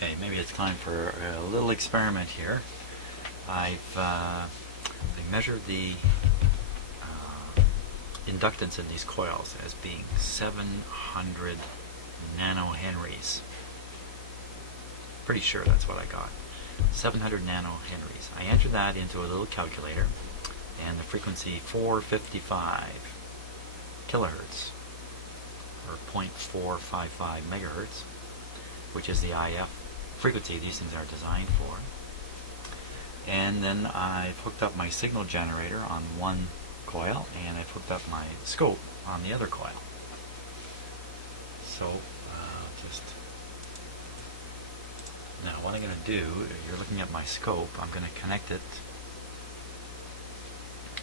Okay, maybe it's time for a little experiment here. I've measured the inductance in these coils as being 700 nanohenries. Pretty sure that's what I got. 700 nanohenries. I entered that into a little calculator, and the frequency 455 kilohertz, or 0.455 megahertz, which is the IF frequency these things are designed for. And then I've hooked up my signal generator on one coil, and I've hooked up my scope on the other coil. So just now what I'm going to do, you're looking at my scope, I'm going to connect it,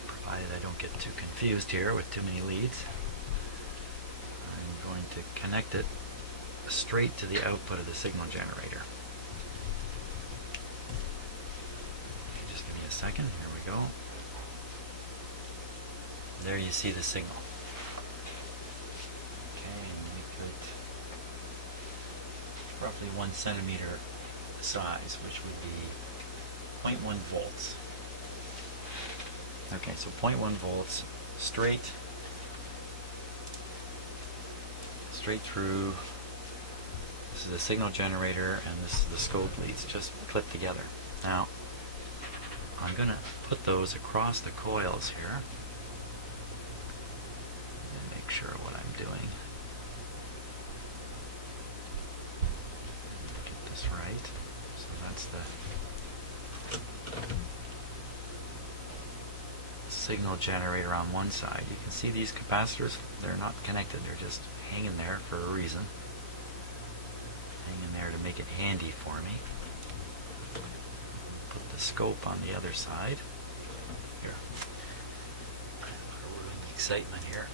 provided I don't get too confused here with too many leads. I'm going to connect it straight to the output of the signal generator. Okay, just give me a second. Here we go. There you see the signal. Okay, make it roughly 1 centimeter size, which would be 0.1 volts. Okay, so 0.1 volts straight through. This is the signal generator, and this is the scope leads, just clipped together. Now, I'm going to put those across the coils here and make sure what I'm doing. Get this right. So that's the signal generator on one side. You can see these capacitors, they're not connected, they're just hanging there for a reason. Hanging there to make it handy for me. Put the scope on the other side. Here. Excitement here.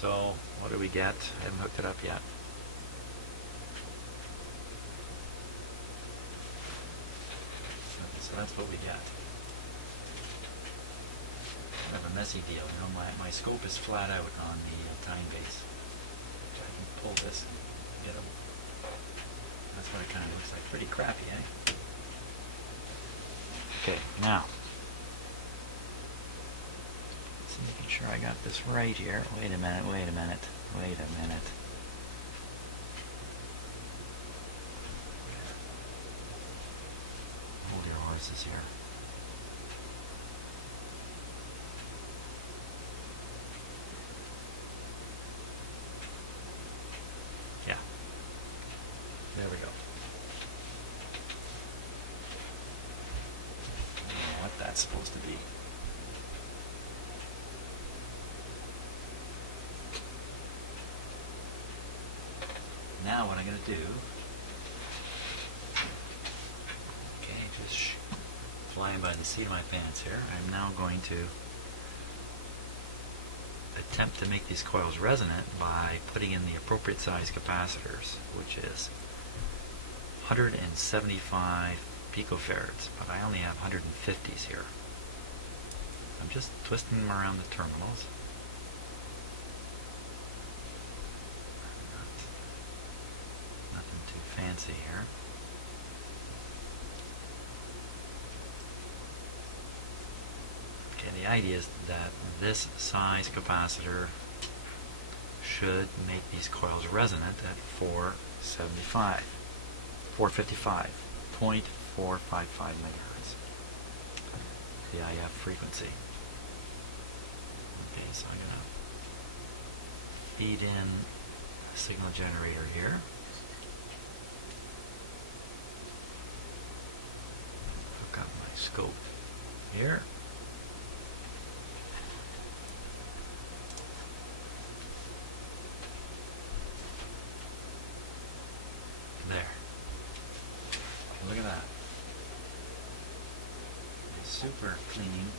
So, what do we get? I haven't hooked it up yet. So that's what we get. Kind of a messy deal. You know, my scope is flat out on the time base. I can pull this and get them. That's what it kind of looks like. Pretty crappy, eh? Okay, now, just making sure I got this right here. Wait a minute. Hold your horses here. Yeah. There we go. I don't know what that's supposed to be. Now what I'm going to do, okay, just flying by the seat of my pants here, I'm now going to attempt to make these coils resonant by putting in the appropriate size capacitors, which is 175 picofarads, but I only have 150s here. I'm just twisting them around the terminals. Nothing too fancy here. Okay, the idea is that this size capacitor should make these coils resonant at 455, 0.455 megahertz, the IF frequency. Okay, so I'm going to feed in a signal generator here. Hook up my scope here. There. Look at that. Super clean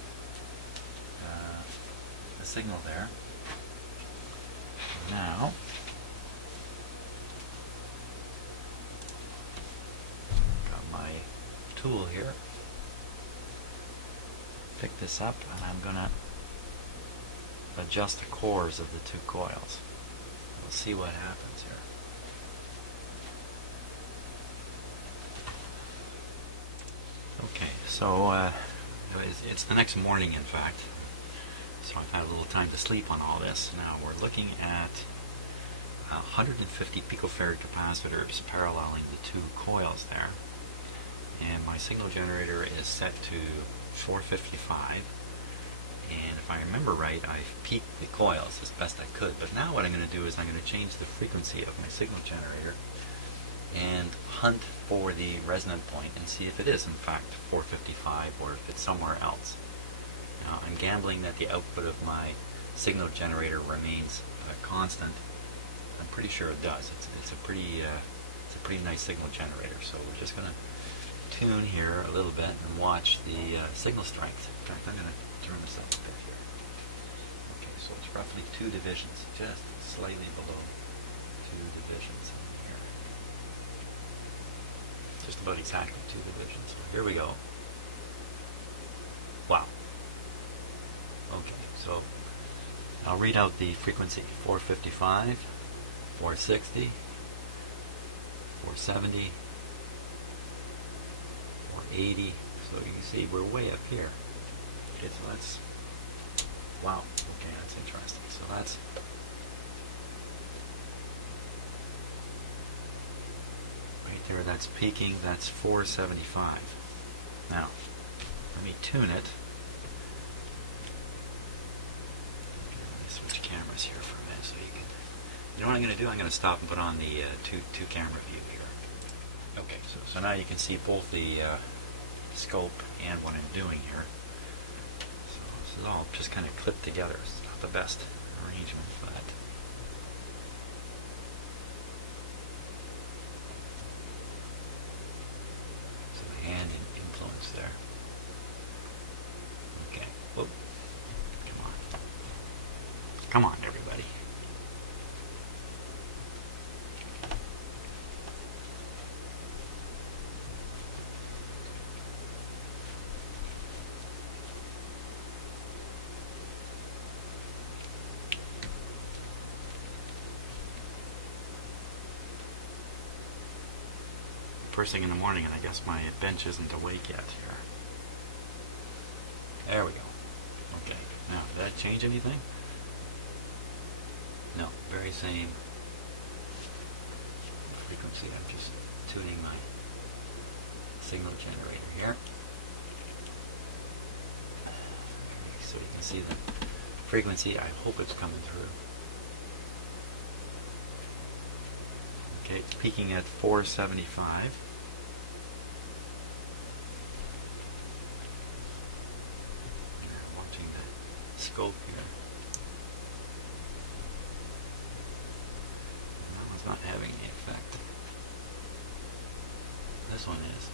the signal there. Now, got my tool here. Pick this up, and I'm going to adjust the cores of the two coils. We'll see what happens here. Okay, so it's the next morning, in fact. So I've had a little time to sleep on all this. Now we're looking at 150 picofarad capacitors paralleling the two coils there. And my signal generator is set to 455. And if I remember right, I've peaked the coils as best I could. But now what I'm going to do is I'm going to change the frequency of my signal generator and hunt for the resonant point and see if it is in fact 455 or if it's somewhere else. Now I'm gambling that the output of my signal generator remains constant. I'm pretty sure it does. It's a pretty nice signal generator. So we're just going to tune here a little bit and watch the signal strength. In fact, I'm going to turn this up a bit here. Okay, so it's roughly 2 divisions, just slightly below 2 divisions in here. Just about exactly 2 divisions. Here we go. Wow. Okay, so I'll read out the frequency: 455, 460, 470, 480. So you can see we're way up here. Okay, so that's, wow, okay, that's interesting. So that's, right there, that's peaking, that's 475. Now, let me tune it. Okay, let me switch cameras here for a minute so you can, you know what I'm going to do? I'm going to stop and put on the two camera view here. Okay, so now you can see both the scope and what I'm doing here. This is all just kind of clipped together. It's not the best arrangement, but some hand influence there. Okay. Whoop. Come on. Come on, everybody. First thing in the morning, and I guess my bench isn't awake yet here. There we go. Okay. Now, did that change anything? No. Very same frequency. I'm just tuning my signal generator here. So you can see the frequency. I hope it's coming through. Okay, it's peaking at 475. Watching the scope here. That one's not having any effect. This one is.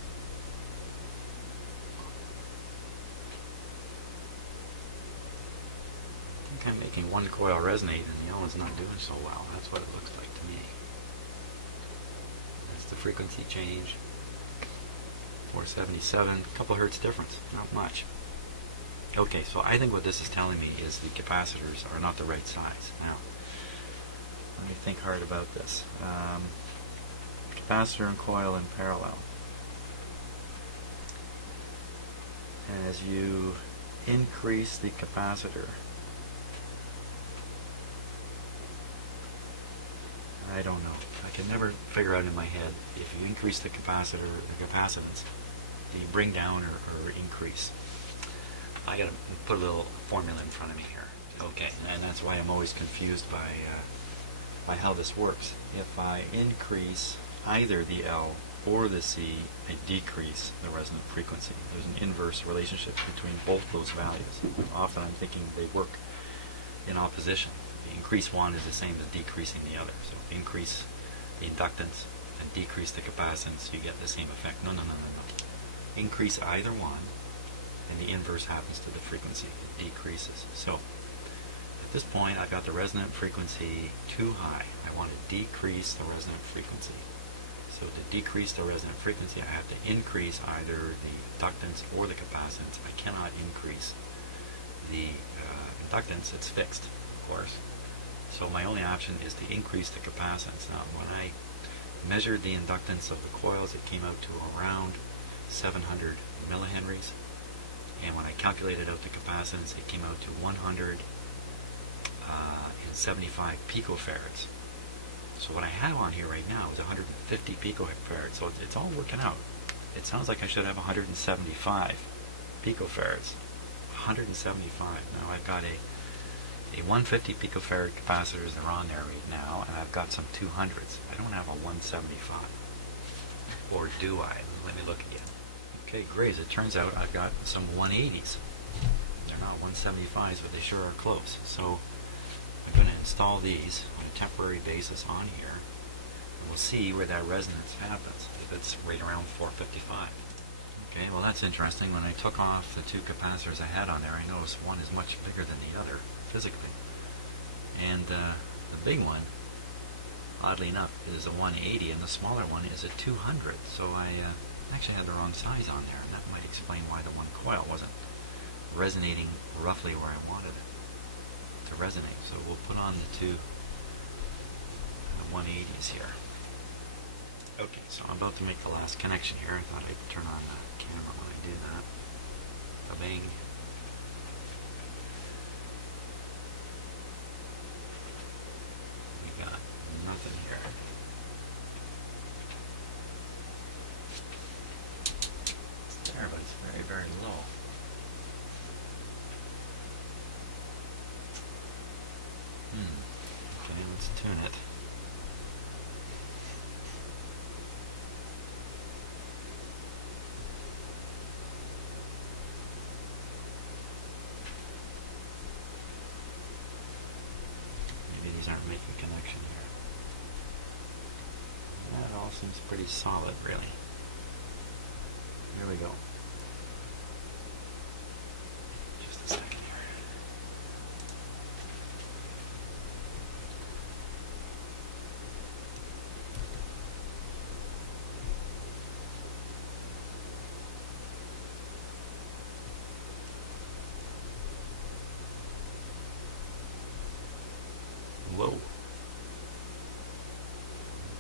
I think I'm making one coil resonate and the other one's not doing so well. That's what it looks like to me. The frequency change, 477, a couple hertz difference, not much. Okay, so I think what this is telling me is the capacitors are not the right size. Now, let me think hard about this. Capacitor and coil in parallel. And as you increase the capacitor, I don't know. I can never figure out in my head if you increase the capacitor, the capacitance, do you bring down or increase? I got to put a little formula in front of me here. Okay, and that's why I'm always confused by how this works. If I increase either the L or the C, I decrease the resonant frequency. There's an inverse relationship between both those values. Often I'm thinking they work in opposition. Increase one is the same as decreasing the other. So increase the inductance and decrease the capacitance, you get the same effect. No. Increase either one, and the inverse happens to the frequency. It decreases. So at this point, I've got the resonant frequency too high. I want to decrease the resonant frequency. So to decrease the resonant frequency, I have to increase either the inductance or the capacitance. I cannot increase the inductance. It's fixed, of course. So my only option is to increase the capacitance. Now, when I measured the inductance of the coils, it came out to around 700 millihenries, and when I calculated out the capacitance, it came out to 175 picofarads. So what I have on here right now is 150 picofarads, so it's all working out. It sounds like I should have 175 picofarads. 175. Now I've got a 150 picofarad capacitors that are on there right now, and I've got some 200s. I don't have a 175. Or do I? Let me look again. Okay, great. As it turns out, I've got some 180s. They're not 175s, but they sure are close. So I'm going to install these on a temporary basis on here, and we'll see where that resonance happens, if it's right around 455. Okay, well that's interesting. When I took off the two capacitors I had on there, I noticed one is much bigger than the other, physically. And the big one, oddly enough, is a 180, and the smaller one is a 200. So I actually had the wrong size on there, and that might explain why the one coil wasn't resonating roughly where I wanted it to resonate. So we'll put on the two 180s here. Okay, so I'm about to make the last connection here. I thought I'd turn on the camera when I do that. Ba-bing. We got nothing here. It's there, but it's very, very low. Okay, let's tune it. Aren't making connection here. That all seems pretty solid, really. Here we go. Just a second here. Whoa.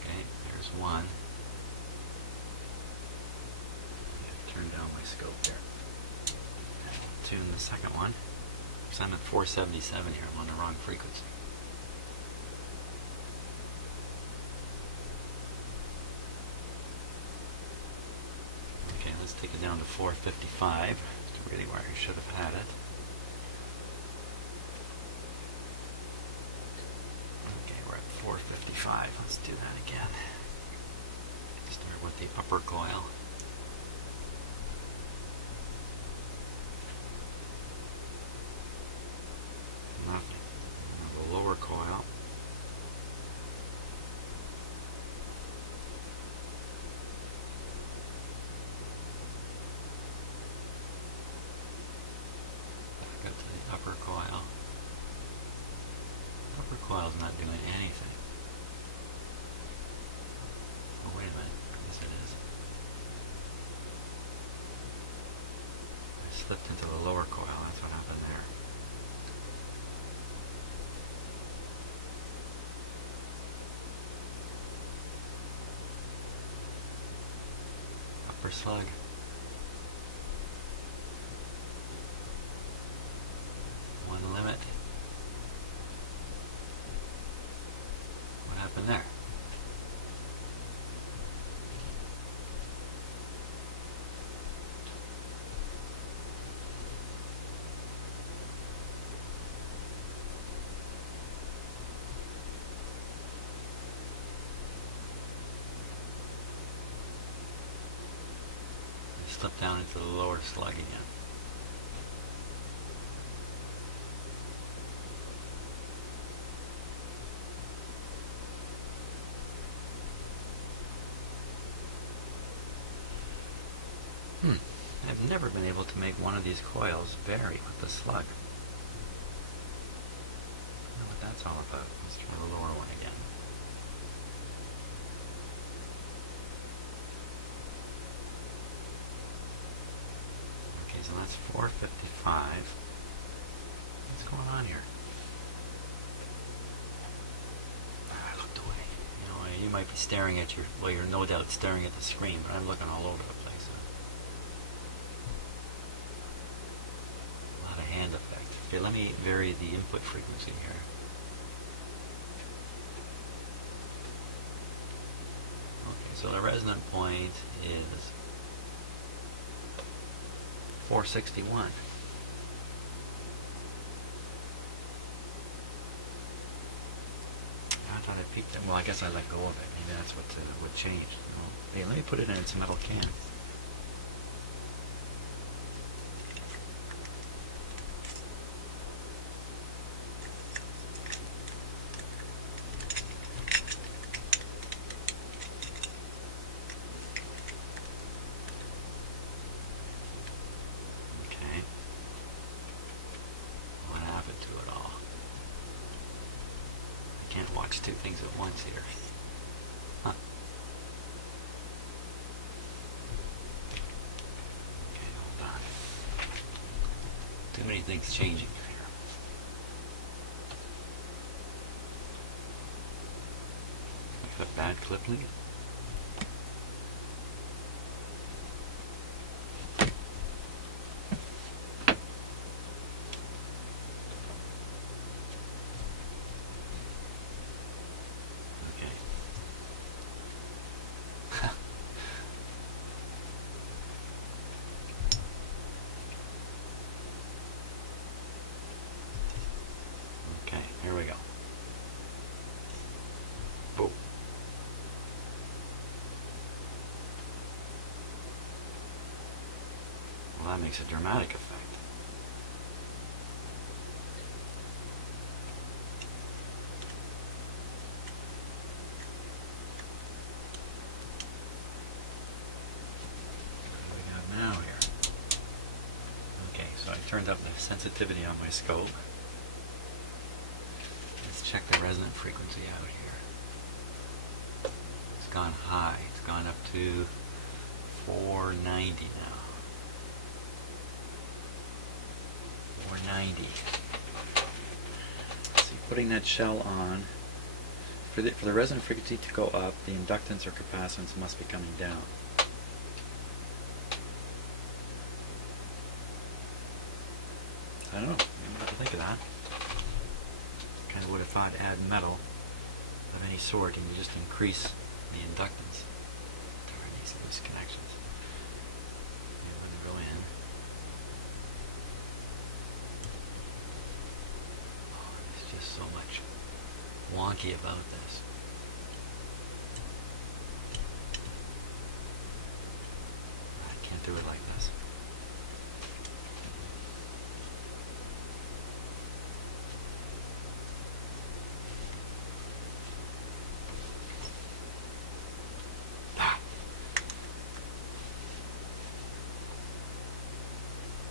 Okay, there's one. I have to turn down my scope there. I'll tune the second one. Because I'm at 477 here, I'm on the wrong frequency. Okay, let's take it down to 455. That's really where I should have had it. Okay, we're at 455. Let's do that again. Start with the upper coil. Nothing. Now the lower coil. Back up to the upper coil. Upper coil's not doing anything. Oh, wait a minute. Yes, it is. I slipped into the lower coil. That's what happened there. Upper slug. One limit. What happened there? I slipped down into the lower slug again. I've never been able to make one of these coils vary with the slug. I don't know what that's all about. Let's try the lower one again. Okay, so that's 455. What's going on here? I looked away. You know, you might be staring at your, well, you're no doubt staring at the screen, but I'm looking all over the place. let me vary the input frequency here. Okay, so the resonant point is 461. I thought I peaked it. Well, I guess I let go of it. Maybe that's what changed. Hey, let me put it in its metal can. Okay. What happened to it all? I can't watch two things at once here. Huh. Okay, hold on. Too many things changing here. A bad clip link. Here we go. Boom. Well, that makes a dramatic effect. What do we got now here? Okay, so I turned up the sensitivity on my scope. Check the resonant frequency out here. It's gone high. It's gone up to 490 now. 490. See, putting that shell on, for the resonant frequency to go up, the inductance or capacitance must be coming down. I don't know. You have to think of that. Kind of would have thought add metal of any sort and you just increase the inductance. Darn these connections. It wouldn't go in. Oh, there's just so much wonky about this. I can't do it like this.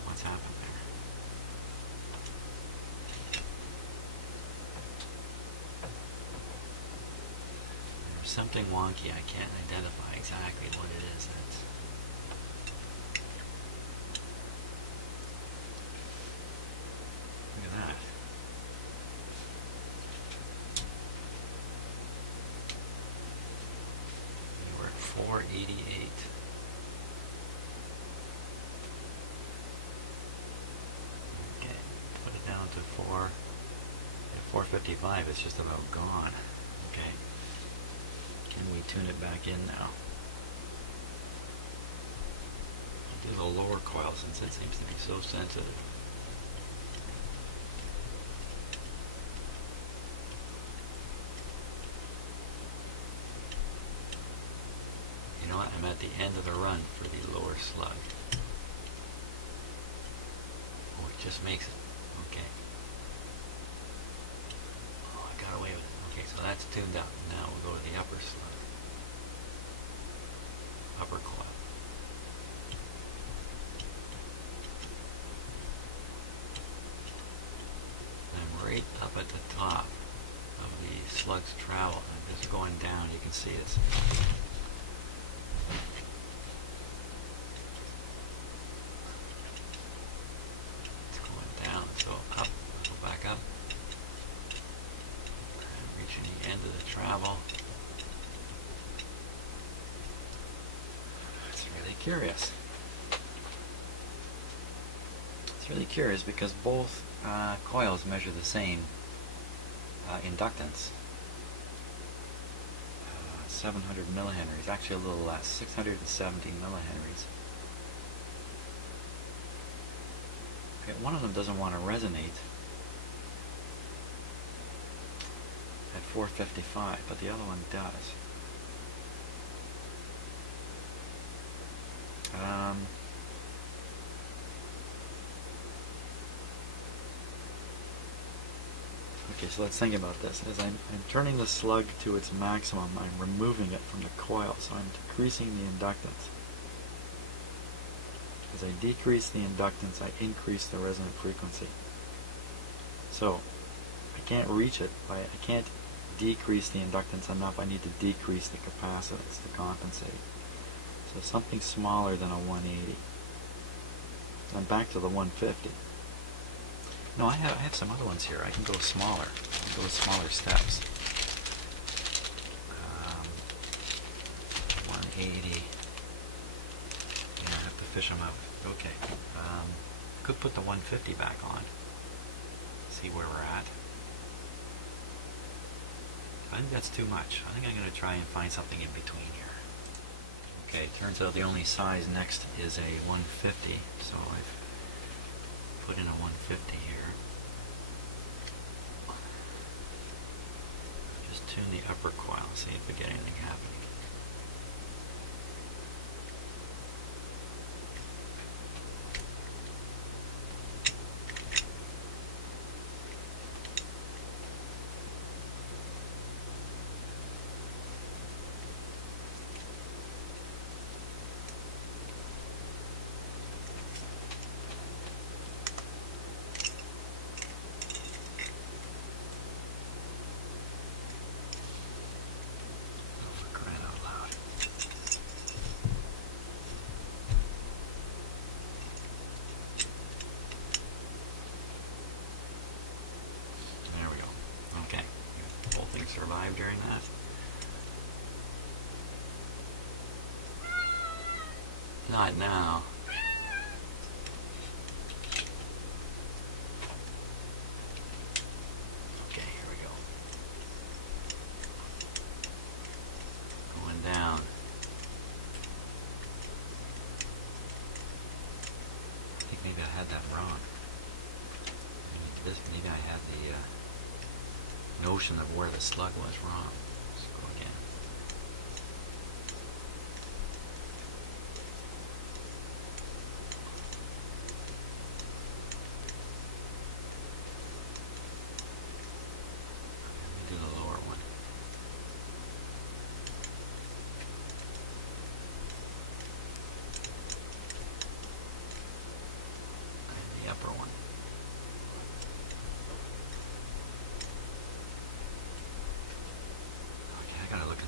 What's happened there? There's something wonky. I can't identify exactly what it is. Look at that. We were at 488. Down to 455, it's just about gone. Okay. Can we tune it back in now? I'll do the lower coil since it seems to be so sensitive. You know what? I'm at the end of the run for the lower slug. Oh, it just makes it. Okay. Oh, I got away with it. Okay, so that's tuned up. Now we'll go to the upper slug. Upper coil. I'm right up at the top of the slug's travel. I'm just going down. You can see it's travel. It's really curious. It's really curious because both coils measure the same inductance. 700 millihenries, actually a little less, 670 millihenries. Okay, one of them doesn't want to resonate at 455, but the other one does. Okay, so let's think about this. As I'm turning the slug to its maximum, I'm removing it from the coil, so I'm decreasing the inductance. As I decrease the inductance, I increase the resonant frequency. So, I can't reach it, I can't decrease the inductance enough, I need to decrease the capacitance to compensate. So something smaller than a 180. So I'm back to the 150. No, I have some other ones here. I can go smaller. I can go smaller steps. 180. Yeah, I have to fish them out. Okay. Could put the 150 back on. See where we're at. I think that's too much. I think I'm going to try and find something in between here. Okay, turns out the only size next is a 150, so I've put in a 150 here. Just tune the upper coil, see if we get anything happening. Survive during that. Not now. Okay, here we go. Going down. I think maybe I had that wrong. Maybe I had the notion of where the slug was wrong. Let's go again. Let me do the lower one. And the upper one.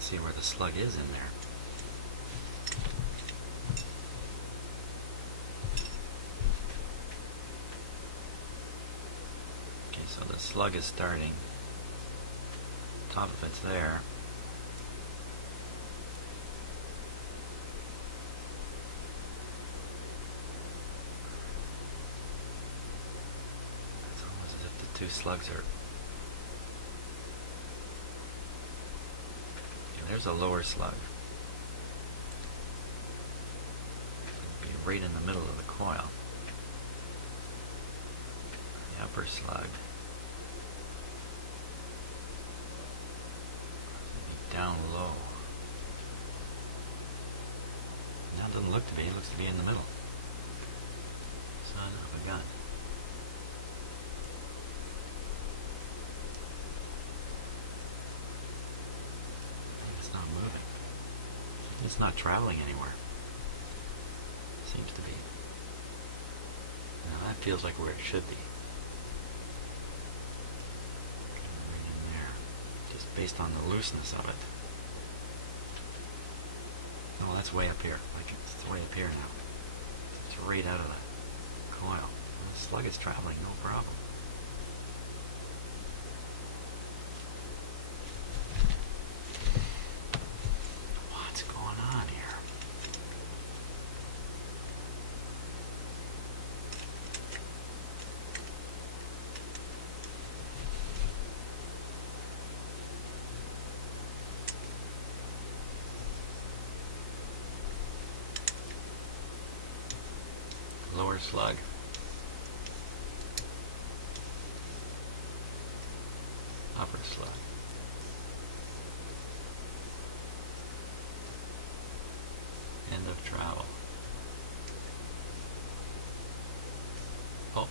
See where the slug is in there. Okay, so the slug is starting. Top of it's there. It's almost as if the two slugs are. There's a lower slug. It'll be right in the middle of the coil. The upper slug will be down low. Now it doesn't look to be, it looks to be in the middle. Son of a gun. It's not traveling anywhere. Seems to be. Now that feels like where it should be. Right in there. Just based on the looseness of it. Oh, that's way up here. Like it's way up here now. It's right out of the coil. And the slug is traveling, no problem. slug. Upper slug. End of travel. Oh.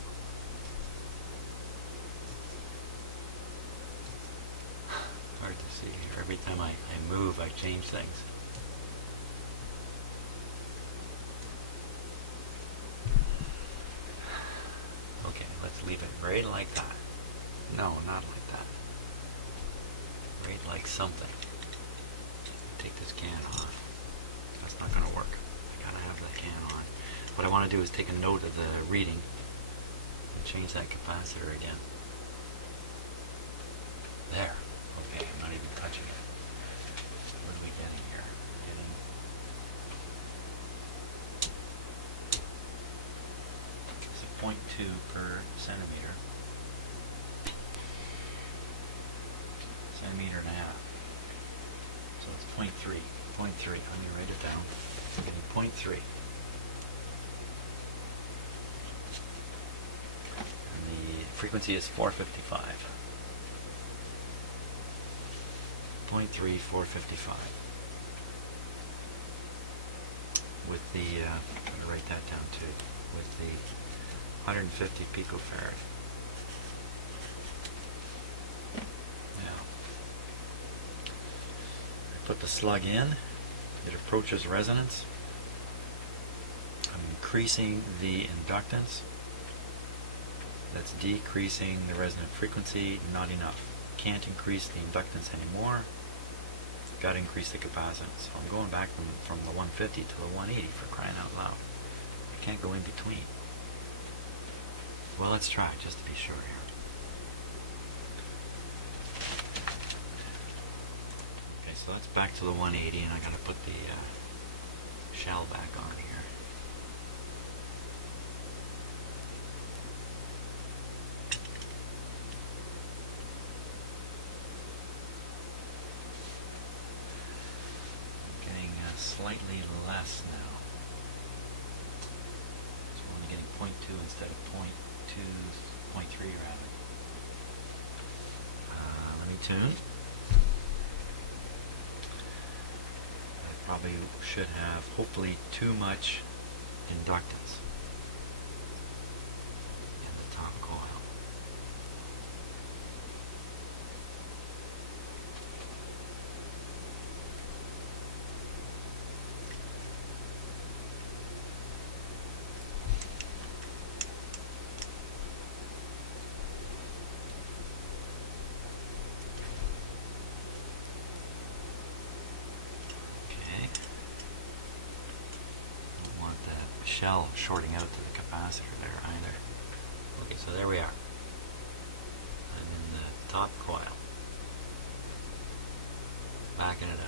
Hard to see here. Every time I move, I change things. Okay, let's leave it right like that. No, not like that. Right like something. Take this can off. That's not going to work. I gotta have that can on. What I want to do is take a note of the reading and change that capacitor again. There. Okay, I'm not even touching it. What are we getting here? Getting it's a 0.2 per centimeter. Centimeter and a half. So it's 0.3. 0.3. Let me write it down. I'm getting 0.3. And the frequency is 455. 0.3, 455. With the, I'm going to write that down too, with the 150 picofarad. Now, I put the slug in, it approaches resonance. I'm increasing the inductance. That's decreasing the resonant frequency, not enough. Can't increase the inductance anymore. Got to increase the capacitance. So I'm going back from the 150 to the 180 for crying out loud. I can't go in between. Well, let's try just to be sure here. Okay, so that's back to the 180, and I got to put the shell back on here. Slightly less now. So I'm getting 0.2 instead of 0.3 rather. Let me tune. I probably should have hopefully too much inductance in the top coil. Shell shorting out to the capacitor there either. Okay, so there we are. I'm in the top coil. Backing it out.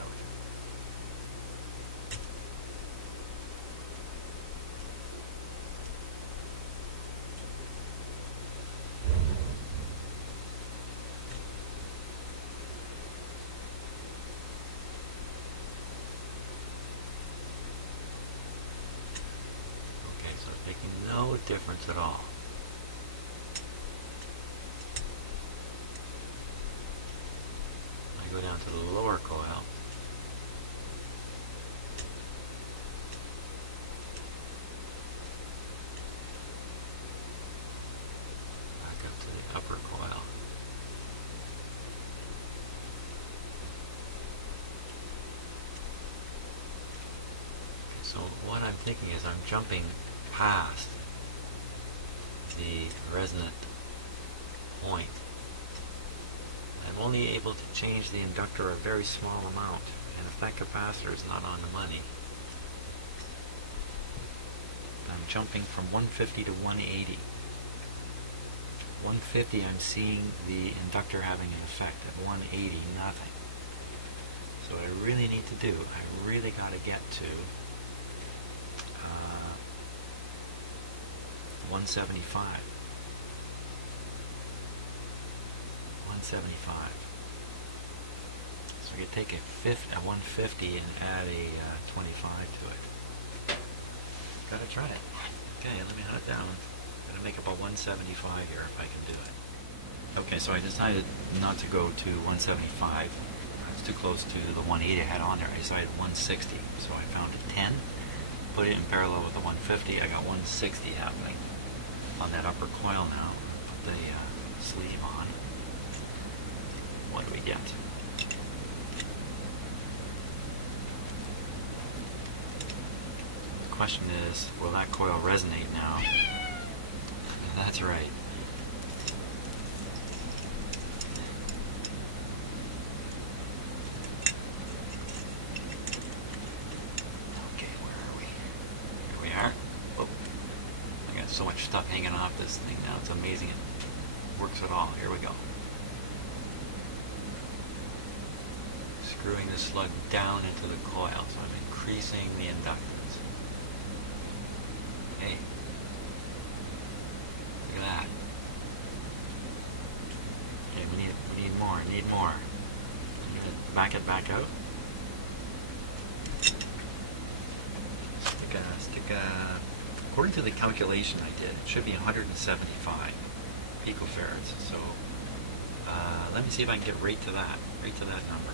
Making no difference at all. I go down to the lower coil. Back up to the upper coil. So what I'm thinking is I'm jumping past the resonant point. I'm only able to change the inductor a very small amount, and if that capacitor is not on the money, I'm jumping from 150 to 180. 150 I'm seeing the inductor having an effect. At 180 nothing. So what I really need to do, I really got to get to 175. 175. So you take a 150 and add a 25 to it. Gotta try it. Okay, let me hunt it down. I'm gonna make up a 175 here if I can do it. Okay, so I decided not to go to 175. It's too close to the 180 I had on there. I decided 160. So I found a 10, put it in parallel with the 150. I got 160 happening on that upper coil now. Put the sleeve on. What do we get? The question is, will that coil resonate now? That's right. Okay, where are we? Here we are. Oh, I got so much stuff hanging off this thing now. It's amazing it works at all. Here we go. Screwing the slug down into the coil, so I'm increasing the inductance. Hey, look at that. Okay, we need more. Need more. I'm gonna back it back out. Stick a. According to the calculation I did, it should be 175 picofarads. So let me see if I can get right to that number.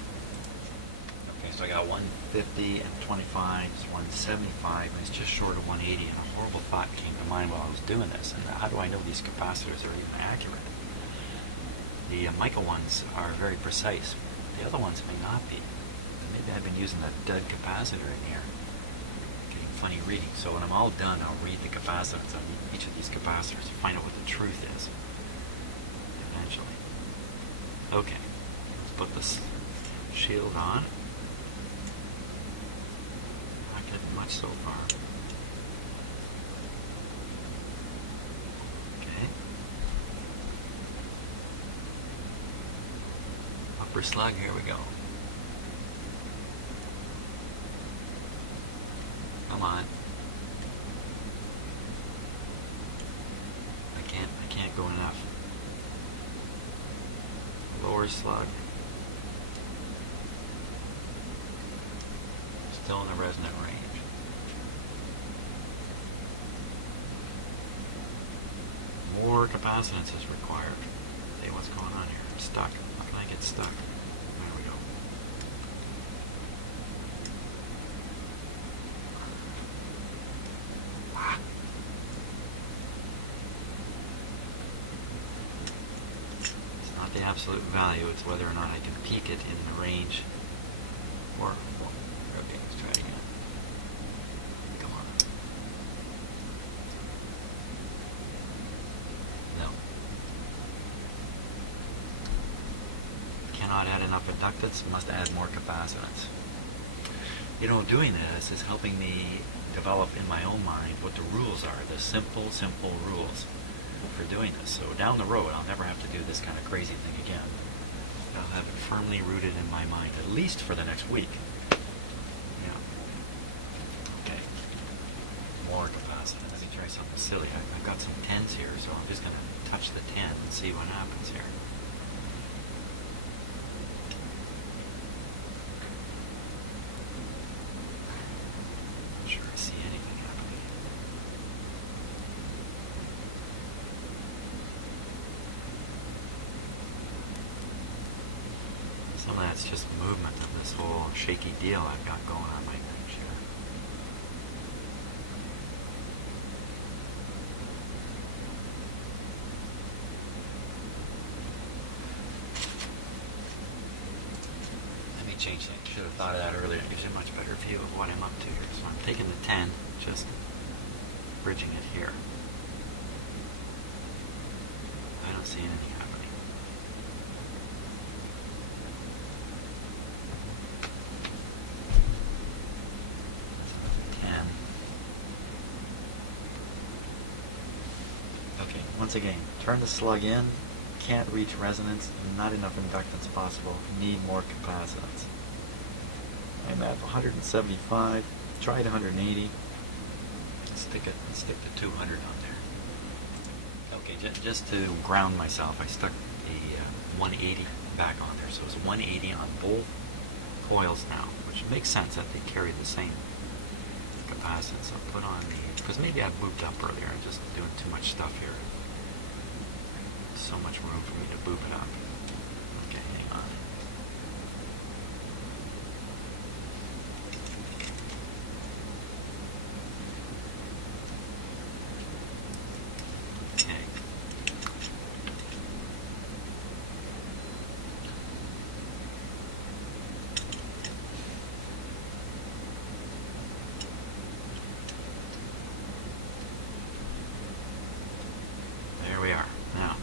Okay, so I got 150 and 25 is 175, and it's just short of 180. And a horrible thought came to mind while I was doing this. And how do I know these capacitors are even accurate? The mica ones are very precise. The other ones may not be. Maybe I've been using a dead capacitor in here, getting funny readings. So when I'm all done, I'll read the capacitance on each of these capacitors to find out what the truth is. Eventually. Okay, let's put this shield on. Not getting much so far. Okay. Upper slug, here we go. Come on. I can't go enough. Lower slug. Still in the resonant range. More capacitance is required. Hey, what's going on here? I'm stuck. How can I get stuck? There we go. Ah. It's not the absolute value, it's whether or not I can peak it in the range. Or, okay, let's try it again. Come on. No. Cannot add enough inductance, must add more capacitance. You know, doing this is helping me develop in my own mind what the rules are, the simple rules for doing this. So down the road, I'll never have to do this kind of crazy thing again. I'll have it firmly rooted in my mind, at least for the next week. Yeah. Okay. More capacitance. Let me try something silly. I've got some 10s here, so I'm just going to touch the 10 and see what happens here. Not sure I see anything happening. Some of that's just movement of this whole shaky deal I've got going on my bench here. Let me change that. Should have thought of that earlier. It gives you a much better view of what I'm up to here. So I'm taking the 10, just bridging it here. I don't see anything happening. Once again, turn the slug in, can't reach resonance, not enough inductance possible, need more capacitance. I'm at 175, tried 180, stick the 200 on there. Okay, just to ground myself, I stuck the 180 back on there, so it's 180 on both coils now, which makes sense that they carry the same capacitance. I'll put on the, because maybe I booped up earlier. I'm just doing too much stuff here. So much room for me to boop it up. Okay, hang on. Okay. There we are. Now,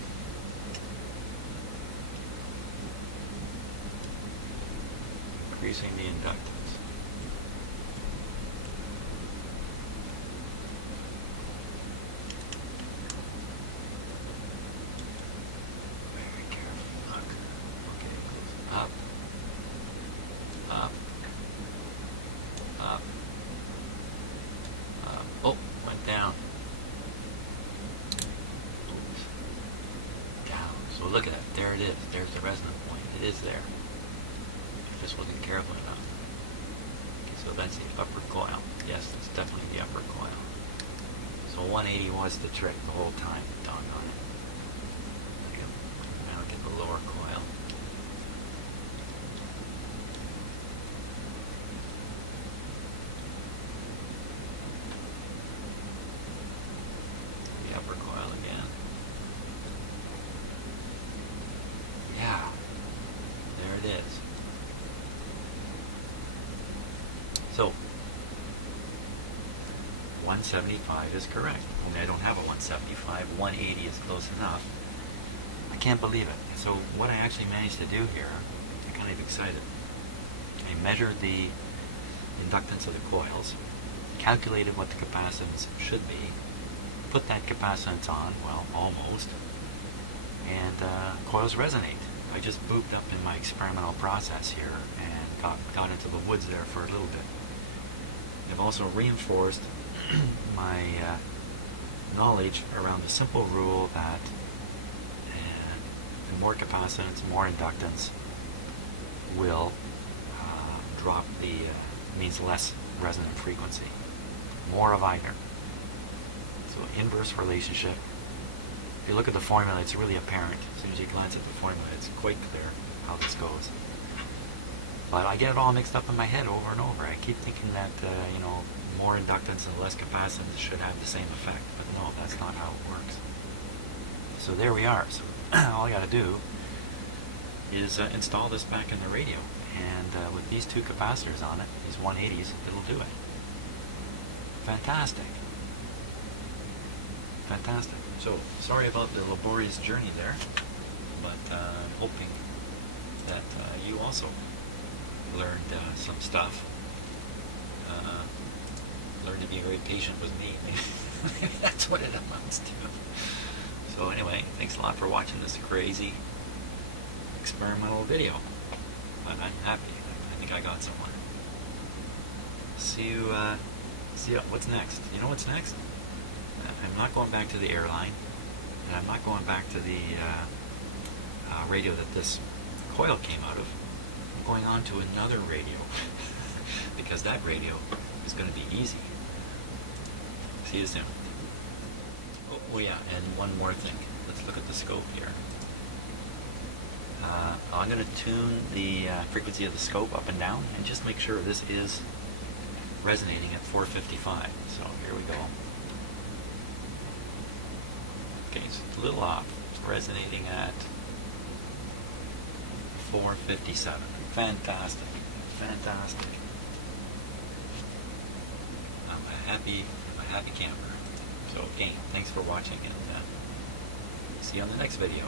increasing the inductance. Very careful. Look. Okay, close. Up. Up. Up. Up. Oh, went down. Oops. Down. So look at that. There it is. There's the resonant point. It is there. Just wasn't careful enough. Okay, so that's the upper coil. Yes, that's definitely the upper coil. So 180 was the trick the whole time. Doggone it. Okay, now get the lower coil. The upper coil again. Yeah, there it is. So, 175 is correct. Only I don't have a 175. 180 is close enough. I can't believe it. So what I actually managed to do here, I'm kind of excited. I measured the inductance of the coils, calculated what the capacitance should be, put that capacitance on, well, almost, and coils resonate. I just booped up in my experimental process here and got into the woods there for a little bit. I've also reinforced my knowledge around the simple rule that the more capacitance, more inductance will drop the, means less resonant frequency. More of either. So inverse relationship. If you look at the formula, it's really apparent. As soon as you glance at the formula, it's quite clear how this goes. But I get it all mixed up in my head over and over. I keep thinking that, you know, more inductance and less capacitance should have the same effect. But no, that's not how it works. So there we are. So all I got to do is install this back in the radio. And with these two capacitors on it, these 180s, it'll do it. Fantastic. Fantastic. So, sorry about the laborious journey there. But I'm hoping that you also learned some stuff. Learned to be very patient with me. Maybe that's what it amounts to. So anyway, thanks a lot for watching this crazy experimental video. But I'm happy. I think I got somewhere. See you what's next. You know what's next? I'm not going back to the airline, and I'm not going back to the radio that this coil came out of. I'm going on to another radio because that radio is going to be easy. See you soon. Oh yeah, and one more thing. Let's look at the scope here. I'm going to tune the frequency of the scope up and down and just make sure this is resonating at 455. So here we go. Okay, so it's a little off. It's resonating at 457. Fantastic. Fantastic. I'm a happy camper. So again, thanks for watching, and see you on the next video.